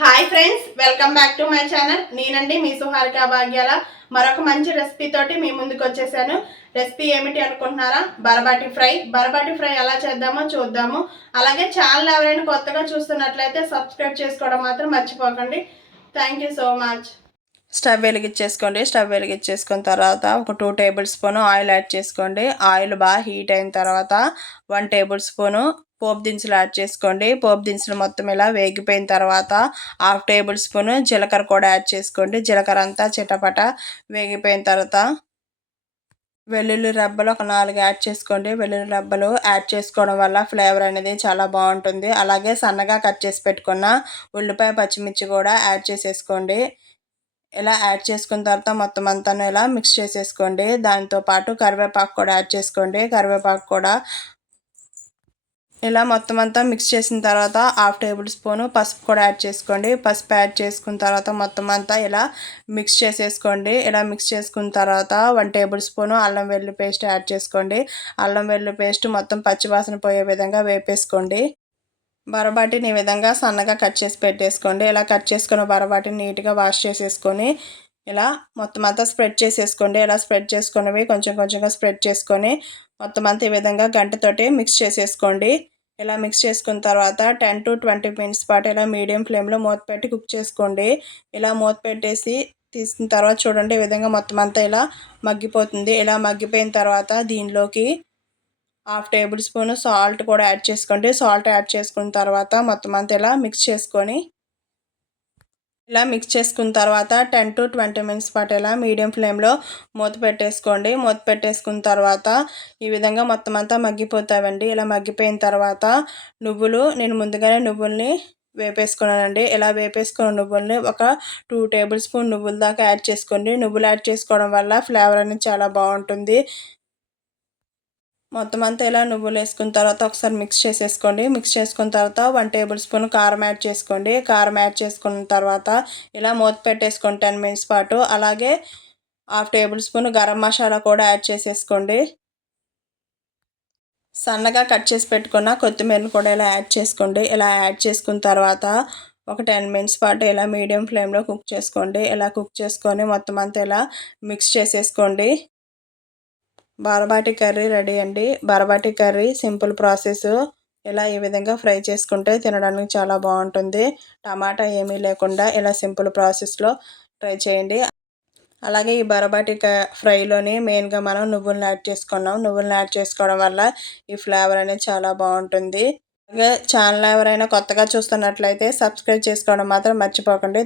Hi friends welcome back to my channel నేనండి మీ సుహారిక భాగ్యాల. మరొక మంచి రెసిపీ తోటి మీ ముందుకు వచ్చేసాను. రెసిపీ ఏమిటి అనుకుంటున్నారా? బరబాటి ఫ్రై. బరబాటి ఫ్రై ఎలా చేద్దామో చూద్దాము. అలాగే ఛానల్ ఎవరైనా కొత్తగా చూస్తున్నట్లయితే సబ్స్క్రైబ్ చేసుకోవడం మాత్రం మర్చిపోకండి. Thank you so much stove వెలిగించేసుకోండి. Stove వెలిగించేసుకున్న తర్వాత ఒక two tablespoon oil add చేసుకోండి. ఆయిల్ బాగా హీట్ అయిన తర్వాత వన్ టేబుల్ స్పూను పోపు దినుసులు యాడ్ చేసుకోండి. పోపు దినుసులు మొత్తం ఇలా వేగిపోయిన తర్వాత హాఫ్ టేబుల్ స్పూన్ జీలకర్ర కూడా యాడ్ చేసుకోండి. జీలకర్ర అంతా చిటపట వేగిపోయిన తర్వాత వెల్లుల్లి రెబ్బలు ఒక నాలుగు యాడ్ చేసుకోండి. వెల్లుల్లి రెబ్బలు యాడ్ చేసుకోవడం వల్ల ఫ్లేవర్ అనేది చాలా బాగుంటుంది. అలాగే సన్నగా కట్ చేసి పెట్టుకున్న ఉల్లిపాయ పచ్చిమిర్చి కూడా యాడ్ చేసేసుకోండి. ఇలా యాడ్ చేసుకున్న తర్వాత మొత్తం అంతా ఇలా మిక్స్ చేసేసుకోండి. దాంతోపాటు కరివేపాకు కూడా యాడ్ చేసుకోండి. కరివేపాకు కూడా ఇలా మొత్తం అంతా మిక్స్ చేసిన తర్వాత హాఫ్ టేబుల్ స్పూను పసుపు కూడా యాడ్ చేసుకోండి. పసుపు యాడ్ చేసుకున్న తర్వాత మొత్తం అంతా ఇలా మిక్స్ చేసేసుకోండి. ఇలా మిక్స్ చేసుకున్న తర్వాత వన్ టేబుల్ స్పూను అల్లం వెల్లు పేస్ట్ యాడ్ చేసుకోండి. అల్లం వెల్లుల్లి పేస్ట్ మొత్తం పచ్చివాసన పోయే విధంగా వేపేసుకోండి. బరబాటిని ఈ విధంగా సన్నగా కట్ చేసి పెట్టేసుకోండి. ఇలా కట్ చేసుకున్న బరబాటిని నీట్గా వాష్ చేసేసుకొని ఇలా మొత్తం అంతా స్ప్రెడ్ చేసేసుకోండి. ఇలా స్ప్రెడ్ చేసుకున్నవి కొంచెం కొంచెంగా స్ప్రెడ్ చేసుకొని మొత్తం అంతా ఈ విధంగా గంటతోటి మిక్స్ చేసేసుకోండి. ఇలా మిక్స్ చేసుకున్న తర్వాత టెన్ టు ట్వంటీ మినిట్స్ పాటు ఇలా మీడియం ఫ్లేమ్లో మూత పెట్టి కుక్ చేసుకోండి. ఇలా మూత పెట్టేసి తీసిన తర్వాత చూడండి ఈ విధంగా మొత్తం అంతా ఇలా మగ్గిపోతుంది. ఇలా మగ్గిపోయిన తర్వాత దీనిలోకి హాఫ్ టేబుల్ స్పూన్ సాల్ట్ కూడా యాడ్ చేసుకోండి. సాల్ట్ యాడ్ చేసుకున్న తర్వాత మొత్తం అంతా ఇలా మిక్స్ చేసుకొని ఇలా మిక్స్ చేసుకున్న తర్వాత టెన్ టు ట్వంటీ మినిట్స్ పాటు ఇలా మీడియం ఫ్లేమ్లో మూత పెట్టేసుకోండి. మూత పెట్టేసుకున్న తర్వాత ఈ విధంగా మొత్తం అంతా మగ్గిపోతావండి. ఇలా మగ్గిపోయిన తర్వాత నువ్వులు నేను ముందుగానే నువ్వుల్ని వేపేసుకున్నానండి. ఇలా వేపేసుకున్న నువ్వుల్ని ఒక టూ టేబుల్ స్పూన్ నువ్వుల దాకా యాడ్ చేసుకోండి. నువ్వులు యాడ్ చేసుకోవడం వల్ల ఫ్లేవర్ అనేది చాలా బాగుంటుంది. మొత్తం అంతా ఇలా నువ్వులు వేసుకున్న తర్వాత ఒకసారి మిక్స్ చేసేసుకోండి. మిక్స్ చేసుకున్న తర్వాత వన్ టేబుల్ స్పూన్ కారం యాడ్ చేసుకోండి. కారం యాడ్ చేసుకున్న తర్వాత ఇలా మూత పెట్టేసుకోండి టెన్ మినిట్స్ పాటు. అలాగే half tablespoon garam masala కూడా యాడ్ చేసేసుకోండి. సన్నగా కట్ చేసి పెట్టుకున్న కొత్తిమీరను కూడా ఇలా యాడ్ చేసుకోండి. ఇలా యాడ్ చేసుకున్న తర్వాత ఒక టెన్ మినిట్స్ పాటు ఇలా మీడియం ఫ్లేమ్లో కుక్ చేసుకోండి. ఇలా కుక్ చేసుకొని మొత్తం అంతా ఇలా మిక్స్ చేసేసుకోండి. బారబాటి కర్రీ రెడీ అండి. బారబాటి కర్రీ సింపుల్ ప్రాసెస్. ఇలా ఈ విధంగా ఫ్రై చేసుకుంటే తినడానికి చాలా బాగుంటుంది. టమాటా ఏమీ లేకుండా ఇలా సింపుల్ ప్రాసెస్లో ట్రై చేయండి. అలాగే ఈ బరబాటి ఫ్రైలోని మెయిన్గా మనం నువ్వులను యాడ్ చేసుకున్నాం. నువ్వులను యాడ్ చేసుకోవడం వల్ల ఈ ఫ్లేవర్ అనేది చాలా బాగుంటుంది. అలాగే ఛానల్ ఎవరైనా కొత్తగా చూస్తున్నట్లయితే సబ్స్క్రైబ్ చేసుకోవడం మాత్రం మర్చిపోకండి.